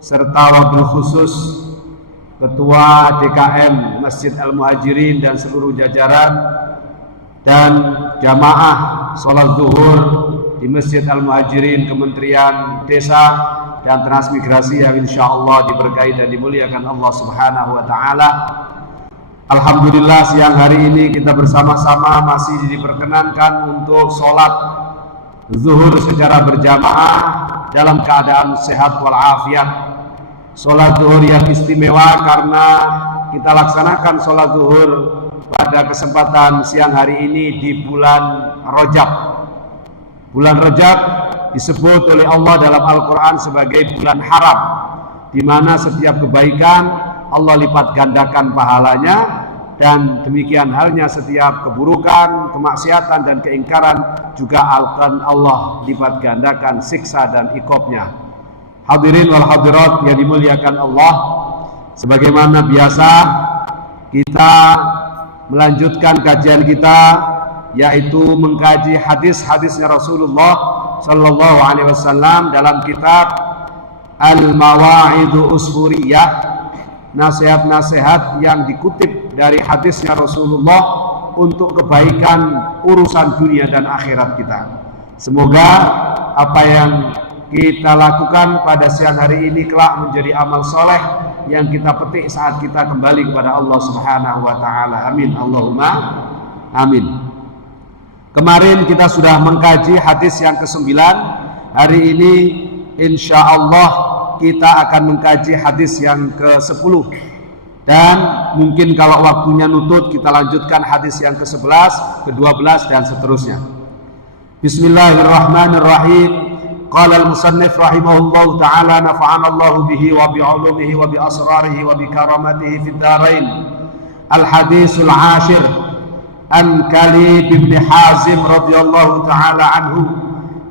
serta wabil khusus Ketua DKM Masjid Al-Muhajirin dan seluruh jajaran dan jamaah sholat zuhur di Masjid Al-Muhajirin Kementerian Desa dan Transmigrasi yang insya Allah diberkahi dan dimuliakan Allah Subhanahu wa Ta'ala. Alhamdulillah siang hari ini kita bersama-sama masih diperkenankan untuk sholat zuhur secara berjamaah dalam keadaan sehat walafiat. Sholat zuhur yang istimewa karena kita laksanakan sholat zuhur pada kesempatan siang hari ini di bulan Rajab. Bulan Rajab disebut oleh Allah dalam Al-Quran sebagai bulan haram, di mana setiap kebaikan Allah lipat gandakan pahalanya, dan demikian halnya setiap keburukan, kemaksiatan dan keingkaran juga akan Allah lipat gandakan siksa dan iqabnya. Hadirin wal hadirat yang dimuliakan Allah, sebagaimana biasa kita melanjutkan kajian kita, yaitu mengkaji hadis-hadisnya Rasulullah Sallallahu Alaihi Wasallam dalam kitab Al-Mawa'idhu Usfuriyah, nasihat-nasihat yang dikutip dari hadisnya Rasulullah untuk kebaikan urusan dunia dan akhirat kita. Semoga apa yang kita lakukan pada siang hari ini kelak menjadi amal soleh yang kita petik saat kita kembali kepada Allah Subhanahu wa Ta'ala. Amin. Allahumma amin. Kemarin kita sudah mengkaji hadis yang ke-9. Hari ini insya Allah kita akan mengkaji hadis yang ke-10, dan mungkin kalau waktunya nutut kita lanjutkan hadis yang ke-11, ke-12 dan seterusnya. Bismillahirrahmanirrahim. Qala al-musannif rahimahullahu ta'ala nafa'ana Allah bihi wa bi'ulumihi wa bi'asrarihi wa bikaramatihi fid darain. Al-hadisul 'ashir an Kalib ibn Hazim radhiyallahu ta'ala anhu,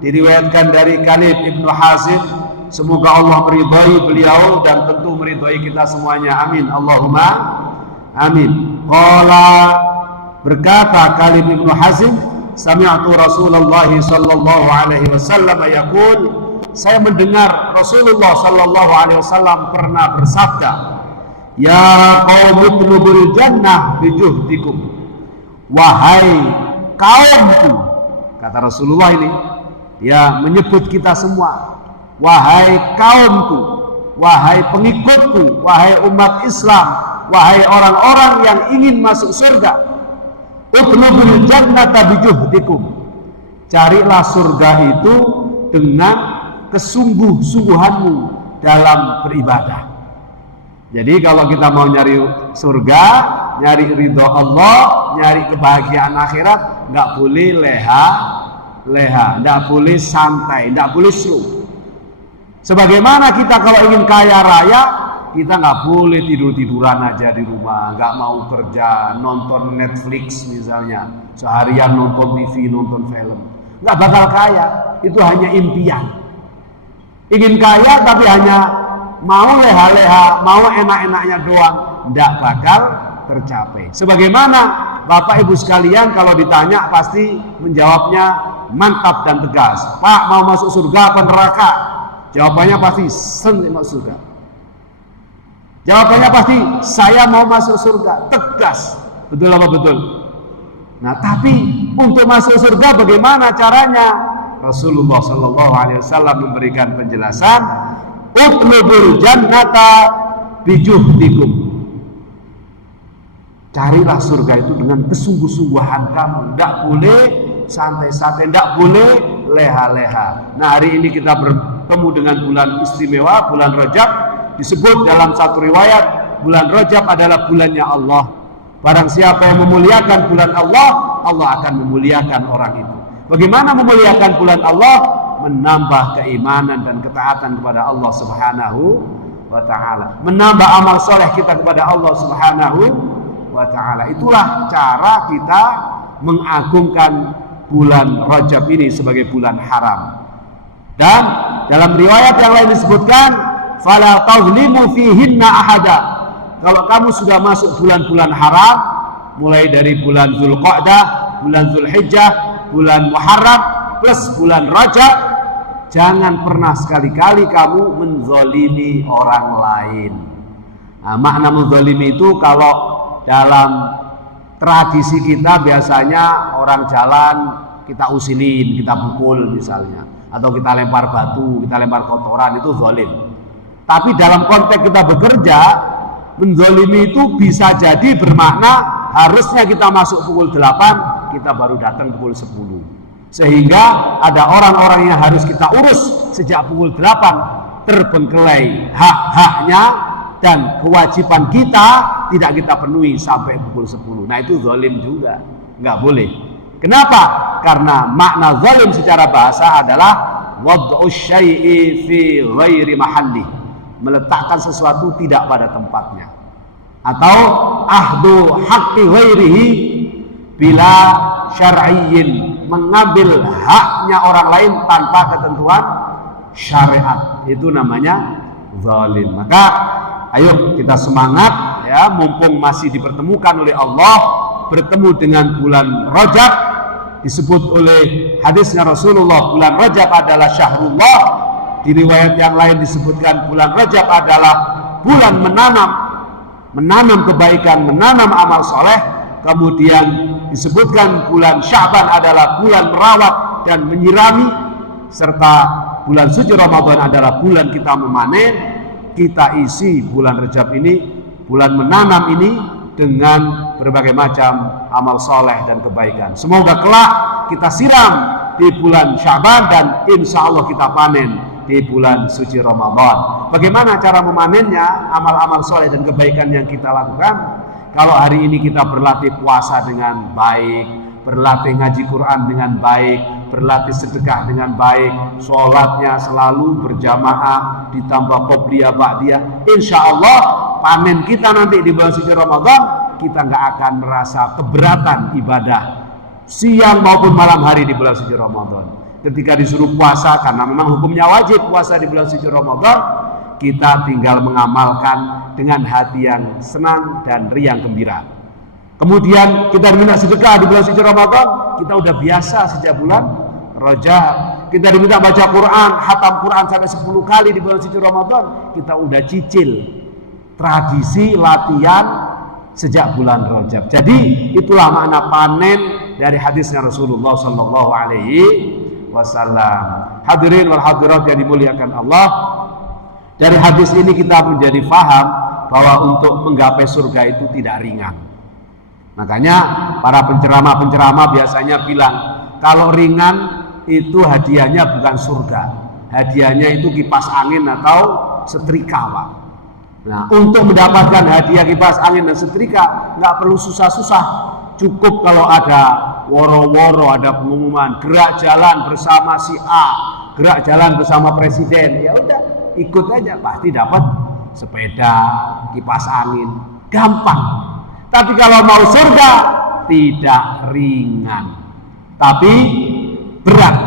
diriwayatkan dari Kalib ibn Hazim, semoga Allah meridhai beliau dan tentu meridhai kita semuanya, amin. Allahumma amin. Qala, berkata Kalib ibn Hazim, sami'tu Rasulullah sallallahu alaihi wasallam yaqul, saya mendengar Rasulullah sallallahu alaihi wasallam pernah bersabda, ya qaum utlubul jannah bijuhdikum, wahai kaumku, kata Rasulullah ini ya menyebut kita semua, wahai kaumku, wahai pengikutku, wahai umat Islam, wahai orang-orang yang ingin masuk surga, utlubul jannata bijuhdikum, carilah surga itu dengan kesungguh-sungguhanmu dalam beribadah. Jadi kalau kita mau nyari surga, nyari ridho Allah, nyari kebahagiaan akhirat, nggak boleh leha, nggak boleh santai, nggak boleh slow. Sebagaimana kita kalau ingin kaya raya, kita nggak boleh tidur-tiduran aja di rumah, nggak mau kerja, nonton Netflix misalnya, seharian nonton TV, nonton film, nggak bakal kaya. Itu hanya impian. Ingin kaya tapi hanya mau leha-leha, mau enak-enaknya doang, nggak bakal tercapai. Sebagaimana Bapak Ibu sekalian kalau ditanya pasti menjawabnya mantap dan tegas. Pak, mau masuk surga apa neraka? Jawabannya pasti masuk surga. Jawabannya pasti saya mau masuk surga, tegas. Betul apa betul? Nah, tapi untuk masuk surga bagaimana caranya? Rasulullah Sallallahu Alaihi Wasallam memberikan penjelasan, utlubul jannata bijuhdikum, carilah surga itu dengan kesungguh-sungguhan kamu, tidak boleh santai-santai, tidak boleh leha-leha. Nah, hari ini kita bertemu dengan bulan istimewa, bulan Rajab. Disebut dalam satu riwayat, bulan Rajab adalah bulannya Allah. Barang siapa yang memuliakan bulan Allah, Allah akan memuliakan orang itu. Bagaimana memuliakan bulan Allah? Menambah keimanan dan ketaatan kepada Allah Subhanahu wa Ta'ala, menambah amal soleh kita kepada Allah Subhanahu wa Ta'ala. Itulah cara kita mengagungkan bulan Rajab ini sebagai bulan haram. Dan dalam riwayat yang lain disebutkan, fala tazlimu fihinna ahada. Kalau kamu sudah masuk bulan-bulan haram, mulai dari bulan Zulqa'dah, bulan Zulhijjah, bulan Muharram plus bulan Rajab, jangan pernah sekali-kali kamu menzolimi orang lain. Nah, makna menzolimi itu kalau dalam tradisi kita biasanya orang jalan kita usilin, kita pukul misalnya, atau kita lempar batu, kita lempar kotoran, itu zolim. Tapi dalam konteks kita bekerja, menzolimi itu bisa jadi bermakna harusnya kita masuk pukul 8, kita baru datang pukul 10. Sehingga ada orang-orang yang harus kita urus sejak pukul 8, terbengkelai hak-haknya dan kewajiban kita tidak kita penuhi sampai pukul 10. Nah, itu zalim juga, nggak boleh. Kenapa? Karena makna zalim secara bahasa adalah wad'u syai'i fi ghairi mahalli, meletakkan sesuatu tidak pada tempatnya, atau ahdu haqqi ghairihi bila syar'iyyin, mengambil haknya orang lain tanpa ketentuan syariat, itu namanya zalim. Maka ayo kita semangat ya, mumpung masih dipertemukan oleh Allah, bertemu dengan bulan Rajab. Disebut oleh hadisnya Rasulullah, bulan Rajab adalah syahrullah. Di riwayat yang lain disebutkan bulan Rajab adalah bulan menanam kebaikan, menanam amal soleh. Kemudian disebutkan bulan Sya'ban adalah bulan merawat dan menyirami, serta bulan suci Ramadan adalah bulan kita memanen. Kita isi bulan Rajab ini, bulan menanam ini, dengan berbagai macam amal soleh dan kebaikan. Semoga kelak kita siram di bulan Sya'ban dan insya Allah kita panen di bulan suci Ramadan. Bagaimana cara memanennya? Amal-amal soleh dan kebaikan yang kita lakukan. Kalau hari ini kita berlatih puasa dengan baik, berlatih ngaji Quran dengan baik, berlatih sedekah dengan baik, sholatnya selalu berjamaah, ditambah qobliyah ba'diyah, insya Allah panen kita nanti di bulan suci Ramadan, kita nggak akan merasa keberatan ibadah siang maupun malam hari di bulan suci Ramadan. Ketika disuruh puasa, karena memang hukumnya wajib puasa di bulan suci Ramadan, kita tinggal mengamalkan dengan hati yang senang dan riang gembira. Kemudian kita diminta sedekah di bulan suci Ramadan, kita udah biasa sejak bulan Rajab. Kita diminta baca Quran, khatam Quran sampai 10 kali di bulan suci Ramadan, kita udah cicil tradisi latihan sejak bulan Rajab. Jadi itulah makna panen dari hadisnya Rasulullah Sallallahu Alaihi Wasallam. Hadirin wal hadirat yang dimuliakan Allah, dari hadis ini kita menjadi faham bahwa untuk menggapai surga itu tidak ringan. Makanya para penceramah-penceramah biasanya bilang, kalau ringan itu hadiahnya bukan surga, hadiahnya itu kipas angin atau setrika, Pak. Nah, untuk mendapatkan hadiah kipas angin dan setrika nggak perlu susah-susah, cukup kalau ada woro-woro, ada pengumuman gerak jalan bersama si A, gerak jalan bersama presiden, ya udah ikut aja, pasti dapat sepeda, kipas angin, gampang. Tapi kalau mau surga tidak ringan, tapi berat.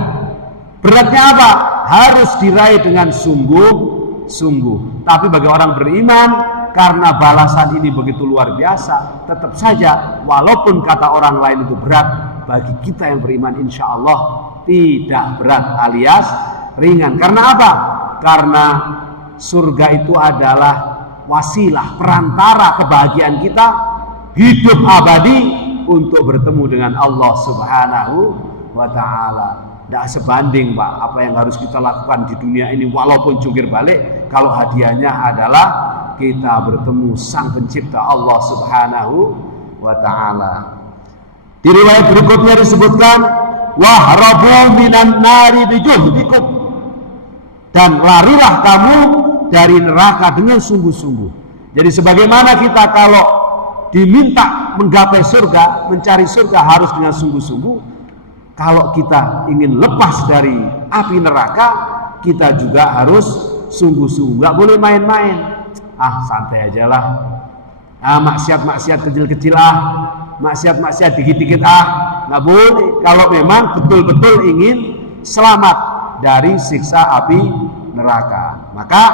Beratnya apa? Harus diraih dengan sungguh-sungguh. Tapi bagi orang beriman, karena balasan ini begitu luar biasa, tetap saja walaupun kata orang lain itu berat, bagi kita yang beriman insya Allah tidak berat alias ringan. Karena apa? Karena surga itu adalah wasilah, perantara kebahagiaan kita hidup abadi untuk bertemu dengan Allah Subhanahu wa ta'ala. Tidak sebanding, Pak, apa yang harus kita lakukan di dunia ini walaupun jungkir balik, kalau hadiahnya adalah kita bertemu sang pencipta Allah Subhanahu wa ta'ala. Di riwayat berikutnya disebutkan, wahrabu minan nari bijuhdikum, dan larilah kamu dari neraka dengan sungguh-sungguh. Jadi sebagaimana kita kalau diminta menggapai surga, mencari surga harus dengan sungguh-sungguh, kalau kita ingin lepas dari api neraka, kita juga harus sungguh-sungguh. Gak boleh main-main. Santai aja lah. Maksiat-maksiat kecil-kecil maksiat-maksiat dikit-dikit gak boleh. Kalau memang betul-betul ingin selamat dari siksa api neraka, maka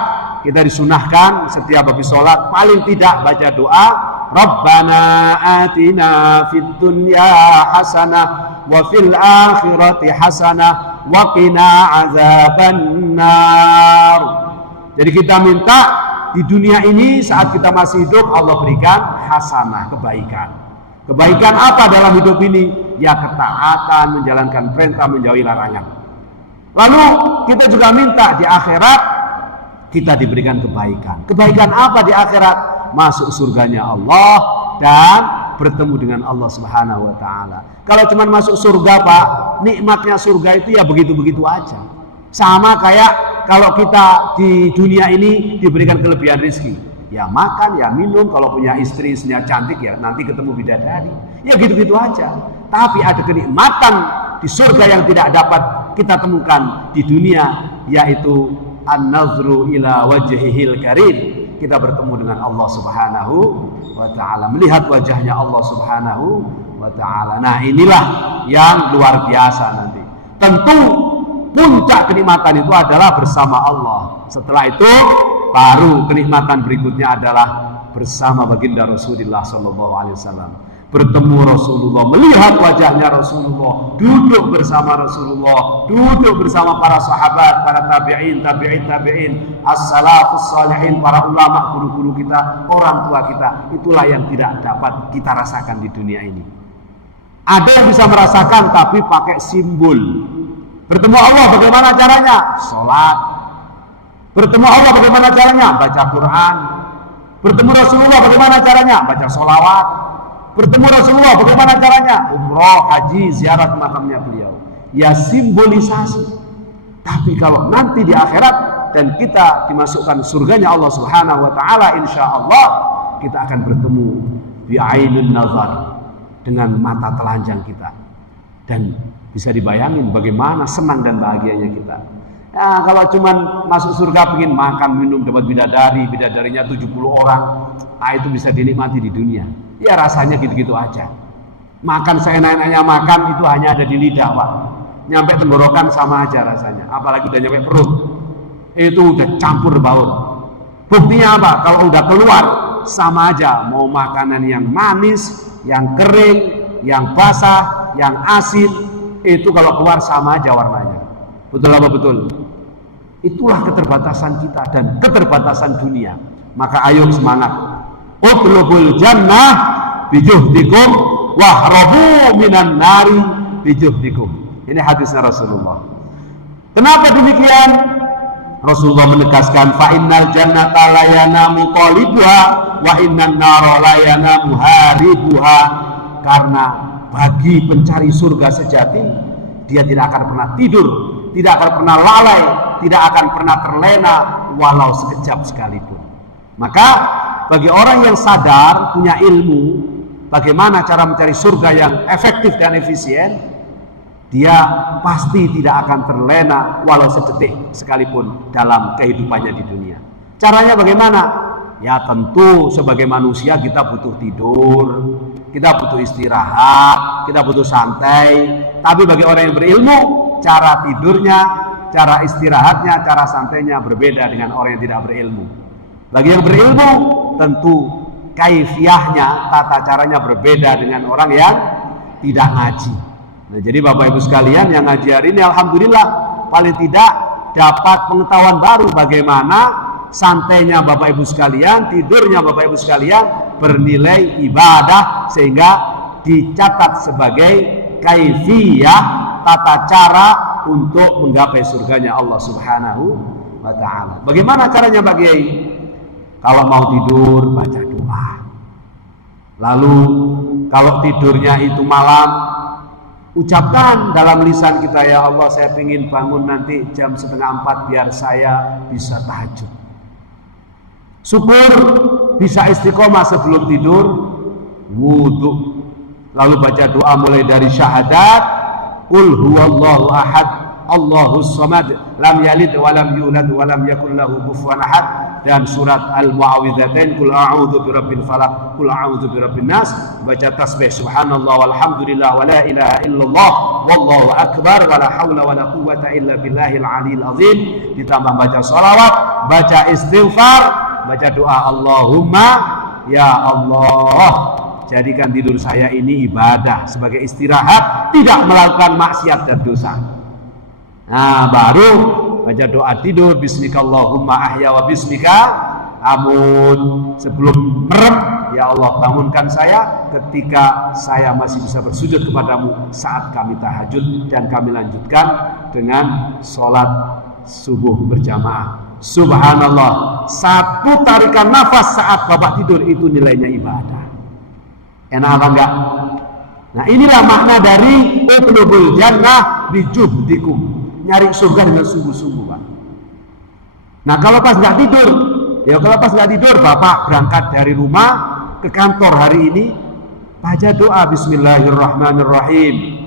kita disunahkan setiap habis sholat paling tidak baca doa, Rabbana atina fid dunya hasanah wa fil akhirati hasanah wa qina azabannar. Jadi kita minta di dunia ini saat kita masih hidup Allah berikan hasanah, kebaikan. Kebaikan apa dalam hidup ini? Ya ketaatan, menjalankan perintah, menjauhi larangan. Lalu kita juga minta di akhirat kita diberikan kebaikan. Kebaikan apa di akhirat? Masuk surganya Allah dan bertemu dengan Allah Subhanahu wa taala. Kalau cuma masuk surga, Pak, nikmatnya surga itu ya begitu-begitu aja. Sama kayak kalau kita di dunia ini diberikan kelebihan rezeki. Ya makan, ya minum, kalau punya istri istrinya cantik ya nanti ketemu bidadari. Ya gitu-gitu aja. Tapi ada kenikmatan di surga yang tidak dapat kita temukan di dunia, yaitu an-nazru ila wajhihil karim. Kita bertemu dengan Allah Subhanahu wa taala, melihat wajahnya Allah Subhanahu wa taala. Nah, inilah yang luar biasa nanti. Tentu puncak kenikmatan itu adalah bersama Allah. Setelah itu baru kenikmatan berikutnya adalah bersama baginda Rasulullah sallallahu alaihi wasallam. Bertemu Rasulullah, melihat wajahnya Rasulullah, duduk bersama Rasulullah, duduk bersama para sahabat, para tabi'in, as-salafus salihin, para ulama, guru-guru kita, orang tua kita. Itulah yang tidak dapat kita rasakan di dunia ini. Ada yang bisa merasakan tapi pakai simbol. Bertemu Allah bagaimana caranya? Sholat. Bertemu Allah bagaimana caranya? Baca Quran. Bertemu Rasulullah bagaimana caranya? Baca sholawat. Bertemu Rasulullah bagaimana caranya? Umrah, haji, ziarah makamnya beliau. Ya simbolisasi. Tapi kalau nanti di akhirat dan kita dimasukkan surganya Allah Subhanahu wa taala, insya Allah kita akan bertemu bi'ainun nazar, dengan mata telanjang kita. Dan bisa dibayangin bagaimana senang dan bahagianya kita. Ya, kalau cuman masuk surga pengen makan, minum, dapat bidadari, bidadarinya 70 orang, nah itu bisa dinikmati di dunia. Ya rasanya gitu-gitu aja. Makan seenak-enaknya makan itu hanya ada di lidah, Pak. Nyampe tenggorokan sama aja rasanya. Apalagi udah nyampe perut, itu udah campur baur. Buktinya apa? Kalau udah keluar sama aja. Mau makanan yang manis, yang kering, yang basah, yang asin, itu kalau keluar sama aja warnanya. Betul apa betul? Itulah keterbatasan kita dan keterbatasan dunia. Maka ayo semangat. Utlubul jannah bijuhdikum wahrabu minan nari bijuhdikum. Ini hadisnya Rasulullah. Kenapa demikian? Rasulullah menegaskan fa innal jannata la yanamu talibuha wa innan nara la yanamu haribuha. Karena bagi pencari surga sejati, dia tidak akan pernah tidur, tidak akan pernah lalai, tidak akan pernah terlena walau sekejap sekalipun. Maka bagi orang yang sadar, punya ilmu bagaimana cara mencari surga yang efektif dan efisien, dia pasti tidak akan terlena walau sedetik sekalipun dalam kehidupannya di dunia. Caranya bagaimana? Ya tentu sebagai manusia kita butuh tidur, kita butuh istirahat, kita butuh santai. Tapi bagi orang yang berilmu, cara tidurnya, cara istirahatnya, cara santainya berbeda dengan orang yang tidak berilmu. Bagi yang berilmu, tentu kaifiahnya, tata caranya berbeda dengan orang yang tidak ngaji. Nah, jadi Bapak Ibu sekalian yang ngaji hari ini, alhamdulillah paling tidak dapat pengetahuan baru bagaimana santainya Bapak Ibu sekalian, tidurnya Bapak Ibu sekalian bernilai ibadah, sehingga dicatat sebagai kaifiyah, tata cara untuk menggapai surganya Allah Subhanahu wa taala. Bagaimana caranya Pak Kiai? Kalau mau tidur baca doa. Lalu kalau tidurnya itu malam, ucapkan dalam lisan kita, ya Allah saya ingin bangun nanti jam 3:30 biar saya bisa tahajud. Syukur bisa istiqomah sebelum tidur, wudhu. Lalu baca doa mulai dari syahadat, qul huwallahu ahad, Allahus samad, lam yalid wa lam yulad wa lam yakul lahu kufuwan ahad, dan surat Al-Mu'awwidzatain, qul a'udzu birabbil falaq, qul a'udzu birabbin nas. Baca tasbih subhanallah walhamdulillah wa la ilaha illallah wallahu akbar wa la haula wa la quwwata illa billahil aliyil azim. Ditambah baca sholawat, baca istighfar, baca doa Allahumma ya Allah, jadikan tidur saya ini ibadah sebagai istirahat, tidak melakukan maksiat dan dosa. Nah, baru baca doa tidur, bismikallahumma ahya wa bismika amut. Sebelum merem, ya Allah bangunkan saya ketika saya masih bisa bersujud kepadamu saat kami tahajud, dan kami lanjutkan dengan sholat subuh berjamaah. Subhanallah, satu tarikan nafas saat bapak tidur itu nilainya ibadah. Enak apa enggak? Nah, inilah makna dari utlubul jannah bijuhdikum, nyari surga dengan sungguh-sungguh, Pak. Nah, kalau pas nggak tidur, bapak berangkat dari rumah ke kantor hari ini, baca doa bismillahirrahmanirrahim.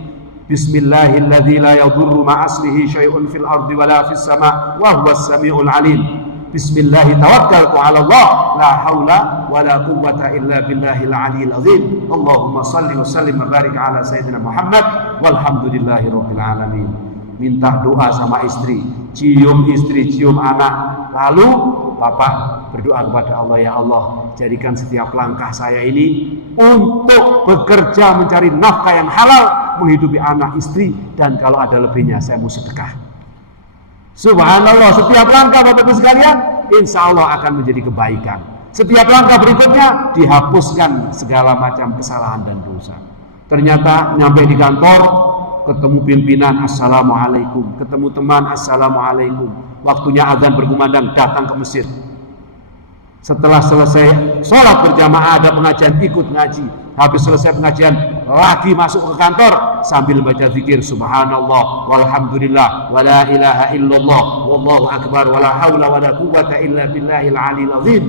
Bismillahilladzi la yadurru ma'asmihi syai'un fil ardi wala fis sama' wa huwas samiul alim. Bismillahi tawakkaltu 'ala Allah la haula wala quwwata illa billahil aliyil azim. Allahumma shalli wa sallim wa barik 'ala sayyidina Muhammad walhamdulillahi rabbil alamin. Minta doa sama istri, cium istri, cium anak. Lalu bapak berdoa kepada Allah, ya Allah, jadikan setiap langkah saya ini untuk bekerja mencari nafkah yang halal, menghidupi anak istri, dan kalau ada lebihnya saya mau sedekah. Subhanallah, setiap langkah Bapak Ibu sekalian insya Allah akan menjadi kebaikan. Setiap langkah berikutnya dihapuskan segala macam kesalahan dan dosa. Ternyata nyampe di kantor, ketemu pimpinan, assalamualaikum, ketemu teman, assalamualaikum. Waktunya azan berkumandang, datang ke masjid. Setelah selesai sholat berjamaah, ada pengajian, ikut ngaji. Habis selesai pengajian, lagi masuk ke kantor sambil baca zikir subhanallah walhamdulillah wala ilaha illallah wallahu akbar wala haula wala quwwata illa billahil aliyil azim.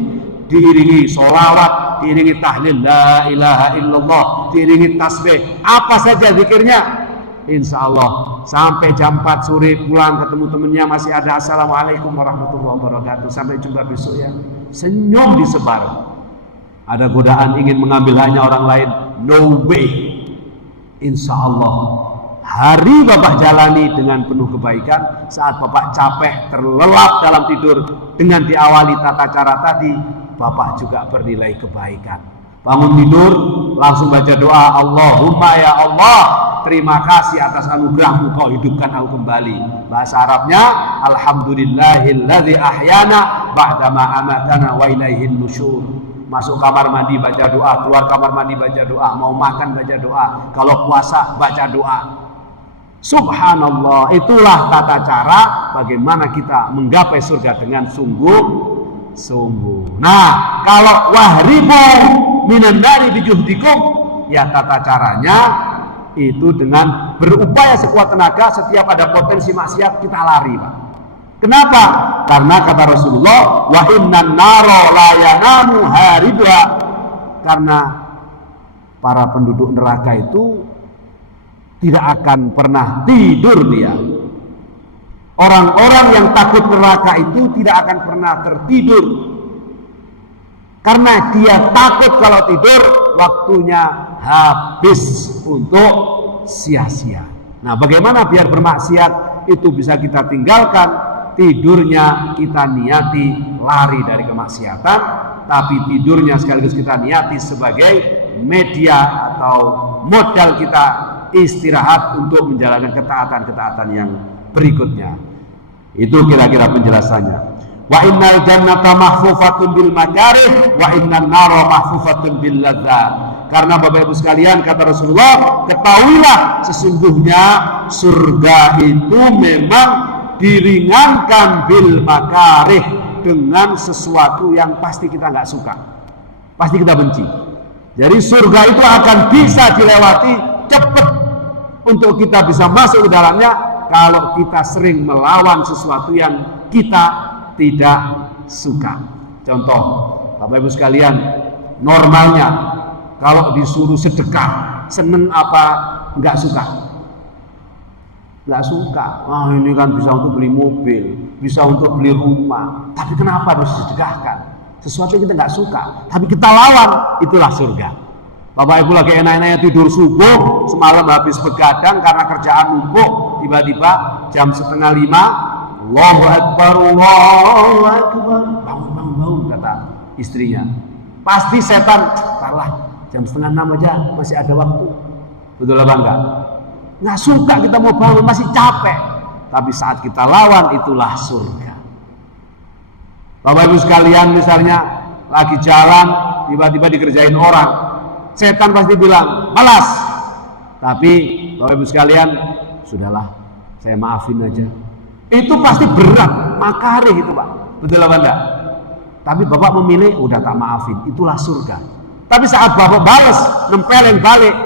Diiringi sholawat, diiringi tahlil la ilaha illallah, diiringi tasbih, apa saja zikirnya. Insya Allah sampai jam 4 sore pulang, ketemu temennya masih ada assalamualaikum warahmatullahi wabarakatuh, sampai jumpa besok ya. Senyum disebar. Ada godaan ingin mengambil hanya orang lain, no way. Insya Allah hari bapak jalani dengan penuh kebaikan. Saat bapak capek, terlelap dalam tidur, dengan diawali tata cara tadi, bapak juga bernilai kebaikan. Bangun tidur langsung baca doa, Allahumma ya Allah, terima kasih atas anugerahmu, kau hidupkan aku kembali. Bahasa Arabnya, alhamdulillahilladzi ahyana ba'dama amatana wa ilaihin nusyur. Masuk kamar mandi baca doa, keluar kamar mandi baca doa, mau makan baca doa, kalau puasa baca doa. Subhanallah, itulah tata cara bagaimana kita menggapai surga dengan sungguh-sungguh. Nah, kalau wahribu minan nari bijuhdikum, ya tata caranya itu dengan berupaya sekuat tenaga. Setiap ada potensi maksiat kita lari, Pak. Kenapa? Karena kata Rasulullah, wa innan nara la yanamu haridha. Karena para penduduk neraka itu tidak akan pernah tidur dia. Orang-orang yang takut neraka itu tidak akan pernah tertidur. Karena dia takut kalau tidur waktunya habis untuk sia-sia. Nah, bagaimana biar bermaksiat itu bisa kita tinggalkan? Tidurnya kita niati lari dari kemaksiatan, tapi tidurnya sekaligus kita niati sebagai media atau modal kita istirahat untuk menjalankan ketaatan-ketaatan yang berikutnya. Itu kira-kira penjelasannya. Wa innal jannata mahfufatun bil makarih wa innan nara mahfufatun bil ladzat. Karena Bapak Ibu sekalian, kata Rasulullah, ketahuilah sesungguhnya surga itu memang diringankan bil makarih, dengan sesuatu yang pasti kita nggak suka, pasti kita benci. Jadi surga itu akan bisa dilewati cepat untuk kita bisa masuk ke dalamnya kalau kita sering melawan sesuatu yang kita tidak suka. Contoh, Bapak Ibu sekalian, normalnya kalau disuruh sedekah, seneng apa nggak suka? Nggak suka. Wah, ini kan bisa untuk beli mobil, bisa untuk beli rumah, tapi kenapa harus disedekahkan? Sesuatu yang kita nggak suka, tapi kita lawan, itulah surga. Bapak Ibu lagi enak-enaknya tidur subuh, semalam habis begadang karena kerjaan numpuk, tiba-tiba jam 4:30, Allahu Akbar, Allahu Akbar, bangun, kata istrinya. Pasti setan, tarlah jam 5:30 aja, masih ada waktu. Betul apa enggak? Nggak suka kita mau bangun, masih capek. tapi saat kita lawan itulah surga. Bapak Ibu sekalian, misalnya lagi jalan tiba-tiba dikerjain orang, setan pasti bilang malas. Tapi Bapak Ibu sekalian, sudahlah, saya maafin aja. Itu pasti berat, makarih itu Pak, betul apa enggak? Tapi Bapak memilih, udah tak maafin, itulah surga. Tapi saat Bapak balas, nempelin balik,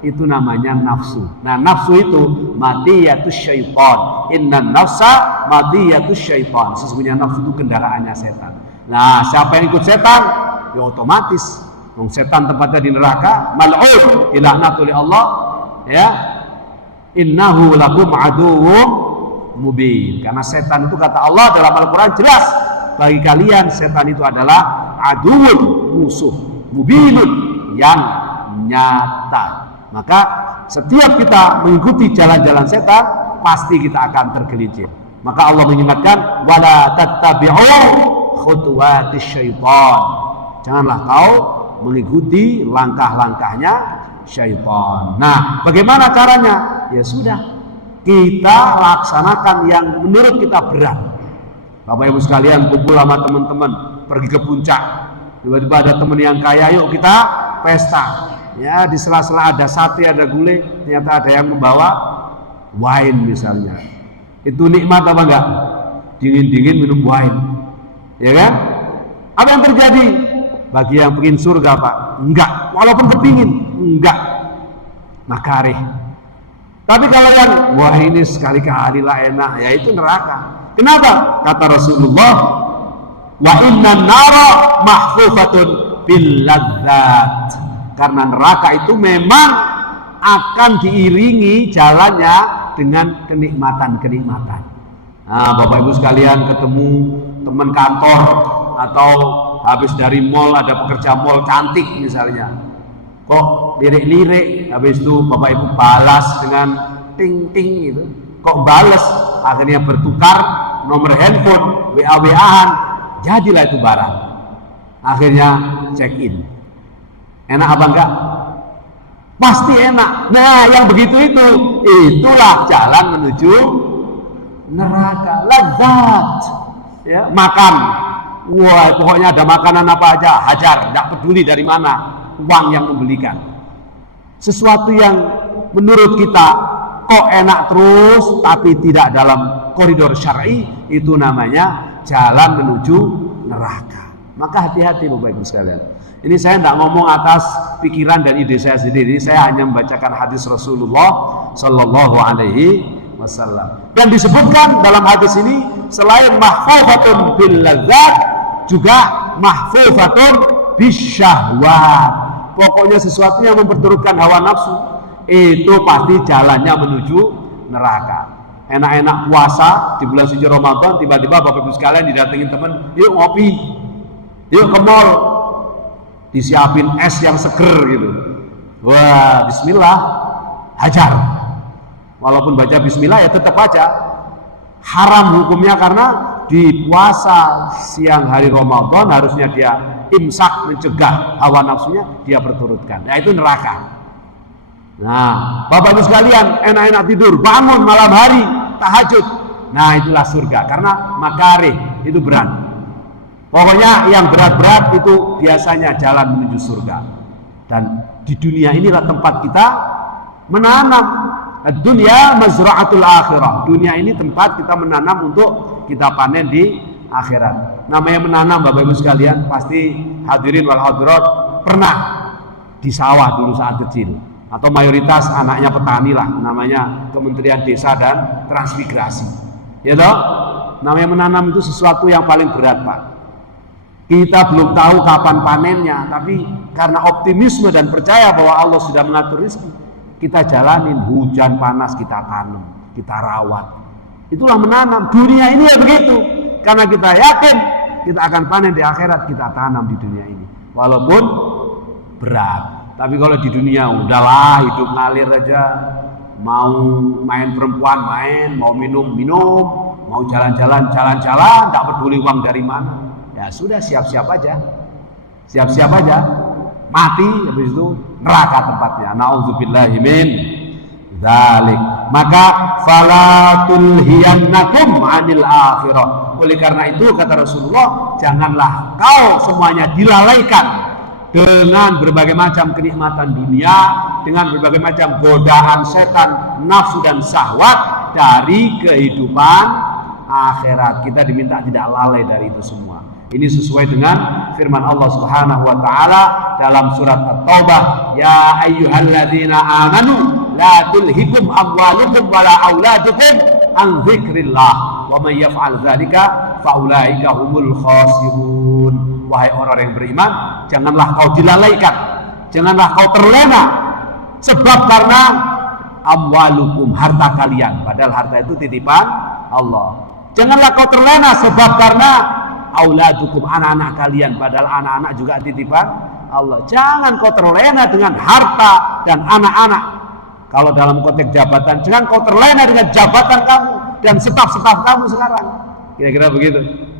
itu namanya nafsu. Nah, nafsu itu madiyatus syaitan. Innan nafsa madiyatus syaitan. Sesungguhnya nafsu itu kendaraannya setan. Nah, siapa yang ikut setan, ya otomatis setan tempatnya di neraka, mal'un, dilaknat oleh Allah, ya. Innahu lakum aduwwum mubin. Karena setan itu kata Allah dalam Al-Qur'an jelas, bagi kalian setan itu adalah aduwwun, musuh, mubinun, yang nyata. Maka setiap kita mengikuti jalan-jalan setan, pasti kita akan tergelincir. Maka Allah mengingatkan, wala tattabi'u khutuwatis syaitan. Janganlah kau mengikuti langkah-langkahnya syaitan. Nah, bagaimana caranya? Ya sudah, kita laksanakan yang menurut kita berat. Bapak Ibu sekalian, kumpul sama teman-teman, pergi ke puncak. Tiba-tiba ada teman yang kaya, yuk kita pesta. Ya, di sela-sela ada sate, ada gulai, ternyata ada yang membawa wine misalnya. Itu nikmat apa enggak? Dingin-dingin minum wine. Ya kan? Apa yang terjadi? Bagi yang pengen surga Pak, enggak. Walaupun kepingin, enggak. Makarih. Tapi kalau yang, wah ini sekali-kali lah enak, ya itu neraka. Kenapa? Kata Rasulullah, wa innan nara mahfufatun bil ladzat. Karena neraka itu memang akan diiringi jalannya dengan kenikmatan-kenikmatan. Nah, Bapak Ibu sekalian ketemu teman kantor atau habis dari mall, ada pekerja mall cantik misalnya. Kok lirik-lirik, habis itu Bapak Ibu balas dengan ting-ting gitu. Kok balas, akhirnya bertukar nomor handphone, WA-WA-an, jadilah itu barang. Akhirnya check in. Enak apa enggak? Pasti enak. Nah, yang begitu itulah jalan menuju neraka. Lezat. Ya, makan. Wah, pokoknya ada makanan apa aja, hajar, enggak peduli dari mana uang yang membelikan. Sesuatu yang menurut kita kok enak terus tapi tidak dalam koridor syar'i, itu namanya jalan menuju neraka. Maka hati-hati Bapak Ibu sekalian. Ini saya tidak ngomong atas pikiran dan ide saya sendiri. Saya hanya membacakan hadis Rasulullah Sallallahu Alaihi Wasallam. Dan disebutkan dalam hadis ini selain mahfufatun bil ladzat, juga mahfufatun bisyahwat. Pokoknya sesuatu yang memperturutkan hawa nafsu, itu pasti jalannya menuju neraka. Enak-enak puasa di bulan suci Ramadan, tiba-tiba Bapak Ibu sekalian didatengin teman, yuk ngopi, yuk ke mall, disiapin es yang seger gitu. Wah, bismillah, hajar. Walaupun baca bismillah ya tetap aja haram hukumnya, karena di puasa siang hari Ramadan harusnya dia imsak, mencegah hawa nafsunya, dia perturutkan. Nah, itu neraka. Nah, Bapak Ibu sekalian, enak-enak tidur, bangun malam hari, tahajud. Nah, itulah surga, karena makarih itu berat. Pokoknya yang berat-berat itu biasanya jalan menuju surga. Dan di dunia inilah tempat kita menanam. Dunia mazra'atul akhirah. Dunia ini tempat kita menanam untuk kita panen di akhirat. Namanya menanam Bapak Ibu sekalian, pasti hadirin wal hadirat pernah di sawah dulu saat kecil. Atau mayoritas anaknya petani lah, namanya Kementerian Desa dan Transmigrasi. Ya toh? Namanya menanam itu sesuatu yang paling berat Pak. Kita belum tahu kapan panennya, tapi karena optimisme dan percaya bahwa Allah sudah mengatur rezeki, kita jalanin, hujan panas kita tanam, kita rawat. Itulah menanam. Dunia ini ya begitu. Karena kita yakin kita akan panen di akhirat, kita tanam di dunia ini. Walaupun berat. Tapi kalau di dunia udahlah, hidup ngalir aja. Mau main perempuan main, mau minum minum, mau jalan-jalan jalan-jalan, tak peduli uang dari mana. Ya sudah, siap-siap aja. Siap-siap aja. Mati, habis itu neraka tempatnya. Nauzubillahi min dzalik. maka fala tulhiyannakum 'anil akhirah. Oleh karena itu kata Rasulullah, janganlah kau semuanya dilalaikan dengan berbagai macam kenikmatan dunia, dengan berbagai macam godaan setan, nafsu dan syahwat dari kehidupan akhirat. Kita diminta tidak lalai dari itu semua. Ini sesuai dengan firman Allah Subhanahu wa taala dalam surat At-Taubah, ya ayyuhalladzina amanu la tulhikum amwalukum wala auladukum an dzikrillah wa may yaf'al dzalika faulaika humul khasirun. Wahai orang yang beriman, janganlah kau dilalaikan, janganlah kau terlena, sebab karena amwalukum, harta kalian, padahal harta itu titipan Allah. Janganlah kau terlena sebab karena auladukum, anak-anak kalian, padahal anak-anak juga titipan Allah. Jangan kau terlena dengan harta dan anak-anak. Kalau dalam konteks jabatan, jangan kau terlena dengan jabatan kamu dan staf-staf kamu sekarang. Kira-kira begitu.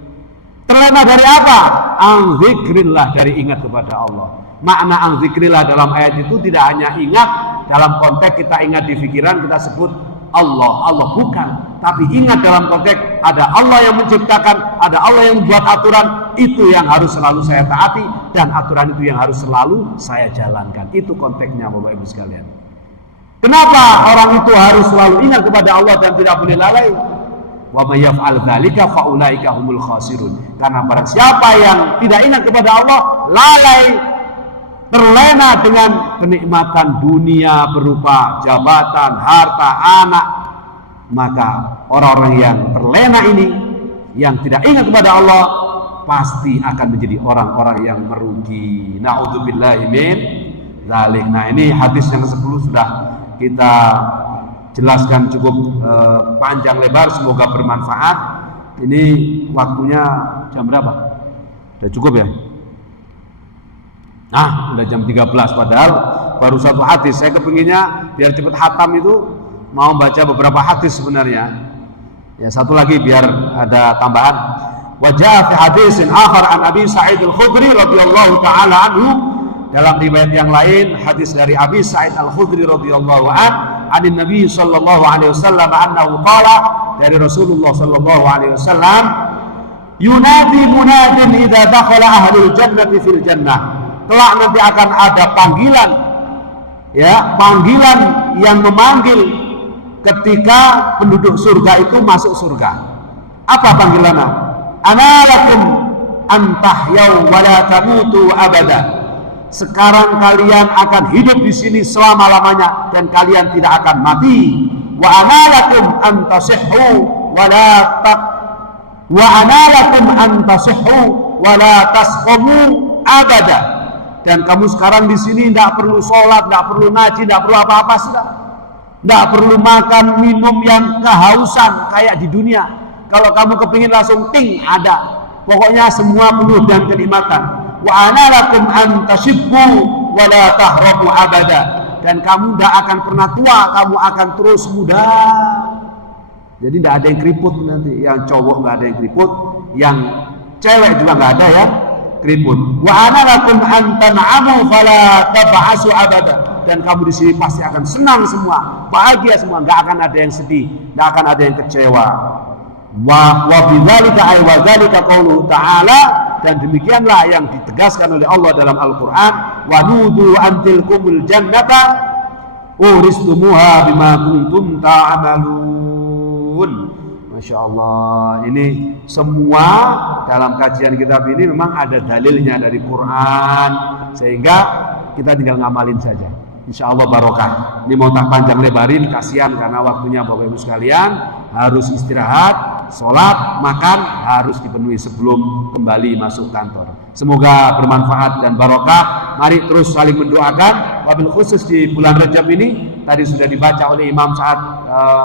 Terlena dari apa? An-zikrillah, dari ingat kepada Allah. Makna an-zikrillah dalam ayat itu tidak hanya ingat dalam konteks kita ingat di pikiran, kita sebut Allah bukan. Tapi ingat dalam konteks ada Allah yang menciptakan, ada Allah yang membuat aturan, itu yang harus selalu saya taati, dan aturan itu yang harus selalu saya jalankan. Itu konteksnya Bapak Ibu sekalian. Kenapa orang itu harus selalu ingat kepada Allah dan tidak boleh lalai? Wa may yaf'al dzalika fa ulaika humul khasirun. Karena barang siapa yang tidak ingat kepada Allah, lalai, terlena dengan kenikmatan dunia berupa jabatan, harta, anak, maka orang-orang yang terlena ini, yang tidak ingat kepada Allah, pasti akan menjadi orang-orang yang merugi. Na'udzubillahi min dzalik. Nah, ini hadis yang 10 sudah kita jelaskan cukup panjang lebar, semoga bermanfaat. Ini waktunya jam berapa? Sudah cukup ya? Nah, udah jam 13, padahal baru satu hadis. Saya kepinginnya biar cepat hatam itu mau baca beberapa hadis sebenarnya. Ya, satu lagi biar ada tambahan. Wa jaa fi hadisin akhar an Abi Sa'id Al-Khudri radhiyallahu taala anhu. Dalam riwayat yang lain, hadis dari Abi Sa'id Al-Khudri radhiyallahu anin Nabi sallallahu alaihi wasallam annahu qala, dari Rasulullah sallallahu alaihi wasallam, yunadi munadin idza dakhala ahlul jannati fil jannah. Kelak nanti akan ada panggilan, ya, panggilan yang memanggil ketika penduduk surga itu masuk surga. Apa panggilannya? Analakum antahyaw wa la tamutu abada. Sekarang kalian akan hidup di sini selama-lamanya dan kalian tidak akan mati. Wa analakum antasihhu wa la tasqumu abada. Dan kamu sekarang di sini tidak perlu sholat, tidak perlu ngaji, tidak perlu apa-apa sudah. Tidak perlu makan minum yang kehausan kayak di dunia. Kalau kamu kepingin langsung ting ada. Pokoknya semua penuh dan kenikmatan. Wa analakum antashibbu wa la tahrabu abada. Dan kamu tidak akan pernah tua, kamu akan terus muda. Jadi tidak ada yang keriput nanti. Yang cowok nggak ada yang keriput, yang cewek juga nggak ada yang keriput. Wa analakum antan'amu fala tab'asu abada. Dan kamu di sini pasti akan senang semua, bahagia semua, nggak akan ada yang sedih, nggak akan ada yang kecewa. Wa bidzalika ay wa dzalika qauluhu ta'ala. Dan demikianlah yang ditegaskan oleh Allah dalam Al-Quran, wa nudu antilkumul jannata uristumuha bima kuntum ta'amalun. Masya Allah, ini semua dalam kajian kitab ini memang ada dalilnya dari Quran, sehingga kita tinggal ngamalin saja. Insya Allah barokah. Ini mau tak panjang lebarin, kasihan karena waktunya Bapak Ibu sekalian harus istirahat, sholat, makan harus dipenuhi sebelum kembali masuk kantor. Semoga bermanfaat dan barokah. Mari terus saling mendoakan. Wabil khusus di bulan Rajab ini tadi sudah dibaca oleh imam saat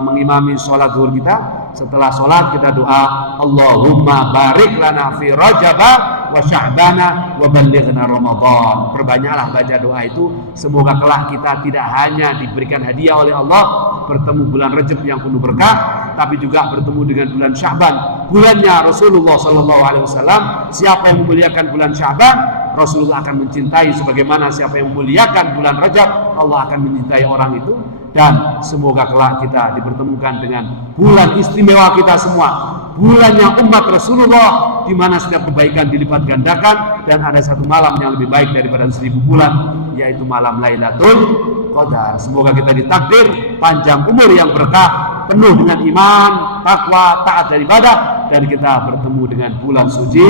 mengimami sholat zuhur kita. Setelah sholat kita doa, Allahumma barik lana fi Rajaba wa Sya'bana wa ballighna Ramadan. Perbanyaklah baca doa itu. Semoga kelak kita tidak hanya diberikan hadiah oleh Allah bertemu bulan Rajab yang penuh berkah, tapi juga bertemu dengan bulan Sya'ban, bulannya Rasulullah sallallahu alaihi wasallam. Siapa yang memuliakan bulan Sya'ban, Rasulullah akan mencintai sebagaimana siapa yang memuliakan bulan Rajab, Allah akan mencintai orang itu. dan semoga kelak kita dipertemukan dengan bulan istimewa kita semua, bulannya umat Rasulullah, di mana setiap kebaikan dilipat gandakan, dan ada satu malam yang lebih baik daripada 1000 bulan, yaitu malam Lailatul Qadar. Semoga kita ditakdir panjang umur yang berkah, penuh dengan iman, takwa, taat dan ibadah, dan kita bertemu dengan bulan suci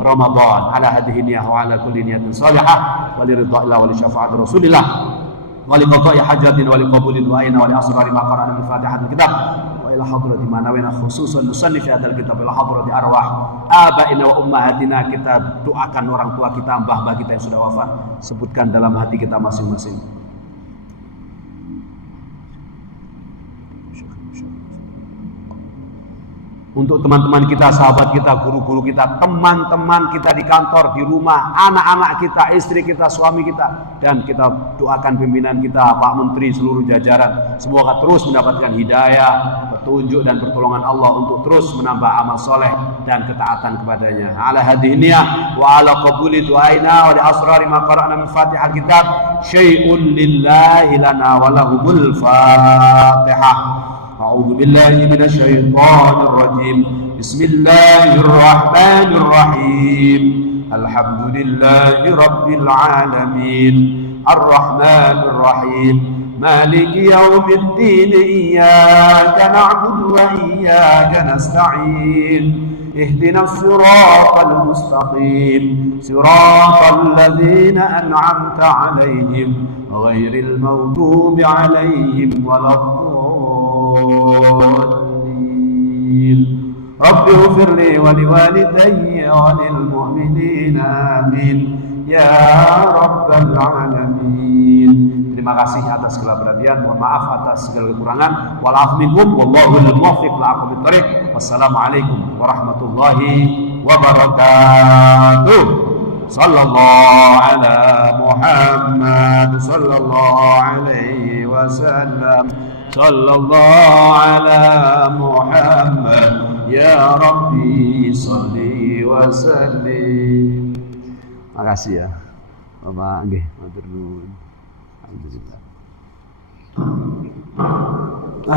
Ramadan. Ala hadhihi niyah wa ala kulli niyatin salihah wa li ridha illah wa li syafaat Rasulillah wa li qada'i hajatin wa li qabuli du'aina wa li asrari ma qara'na min Fatihatil kitab wa ila hadrati ma nawina khususan musannif hadal kitab ila hadrati arwah abaina wa ummahatina. Kita doakan orang tua kita, mbah-mbah kita yang sudah wafat, sebutkan dalam hati kita masing-masing. Untuk teman-teman kita, sahabat kita, guru-guru kita, teman-teman kita di kantor, di rumah, anak-anak kita, istri kita, suami kita, dan kita doakan pimpinan kita, Pak Menteri, seluruh jajaran, semoga terus mendapatkan hidayah, petunjuk dan pertolongan Allah untuk terus menambah amal soleh dan ketaatan kepadanya. Ala hadhihi niyah wa ala qabuli du'aina wa li asrari ma qara'na min Fatihal kitab syai'un lillahi lana wa lahumul Fatihah. أعوذ بالله من الشيطان الرجيم بسم الله الرحمن الرحيم الحمد لله رب العالمين الرحمن الرحيم مالك يوم الدين إياك نعبد وإياك نستعين اهدنا الصراط المستقيم صراط الذين أنعمت عليهم غير المغضوب عليهم ولا رب اغفر لي ولوالدي وللمؤمنين آمين يا رب العالمين. Terima kasih atas segala perhatian, mohon maaf atas segala kekurangan. Wal minkum wallahul muwaffiq li aqwamit thoriq. Wassalamualaikum warahmatullahi wabarakatuh. Sallallahu ala Muhammad sallallahu alaihi wasallam. Sallallahu ala Muhammad ya Rabbi salli wa sallim. Makasih ya Bapak, nggih matur nuwun. Alhamdulillah.